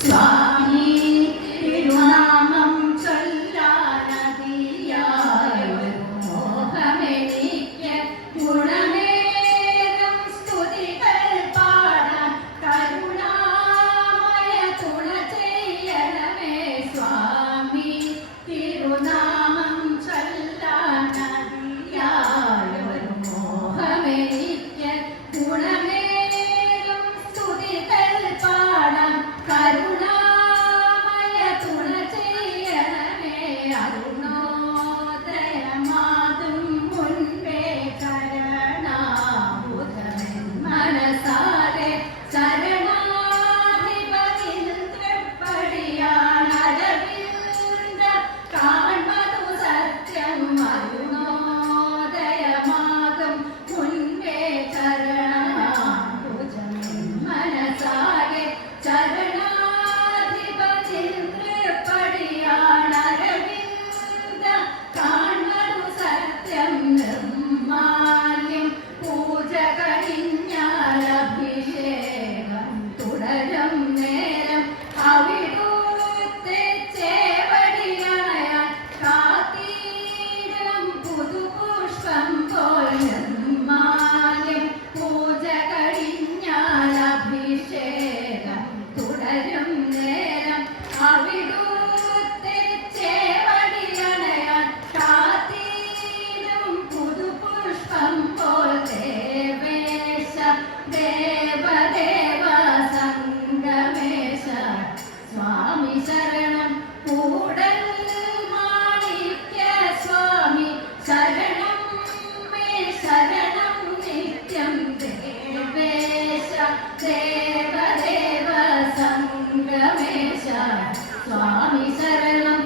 സ്വാമി തിരുനാമം ചൊല്ലാനതിയായ മോഹമെനിക്ക് ഗുണമേറും സ്തുതികൾ പാടാൻ കരുണാമയ തുണ ചെയ്യണമേ സ്വാമി തിരുനാമം ചൊല്ലാനതിയായ മോഹമെനിക്ക് ഗുണമേറും സ്തുതികൾ പാടാൻ കരുണാമയ തുണ ചെയ്യണമേ അരുണോദയമാതും മുൻപേ ശരണാബുധമൻ മനസാരെ ശരണാധിപതിൽ തൃപ്പടിയാണരവിന്ദ കാൺമതു സത്യം അരുണോദയമാകും മുൻപേ ശരണാബുധമൻ മനസാരെ ശരണാധിപതിൽ തൃപ്പടിയാണരവിന്ദ കാൺമതു സത്യം നിർമാല്യം പൂജ കഴിഞ്ഞാൽ അഭിഷേകം തുടരും നേരം അവിടുത്തെ ചേവടിയണയാൻ കാത്തിടും പുതുപുഷ്പം പോൽ നിർമാല്യം പൂജ കഴിഞ്ഞാൽ അഭിഷേകം തുടരും നേരം അവിടുത്തെ ചേവടിയണയാൻ കാത്തിടും പുതുപുഷ്പം പോൽ ദേവേശ ദേവദേവ സംഗമേശ സ്വാമി ശരണം കൂടൽ മാണിക്യ സ്വാമി ശരണം മേ ശരണം നിത്യം ദേവേശ ദേവദേവ സംഗമേശ സ്വാമി ശരണം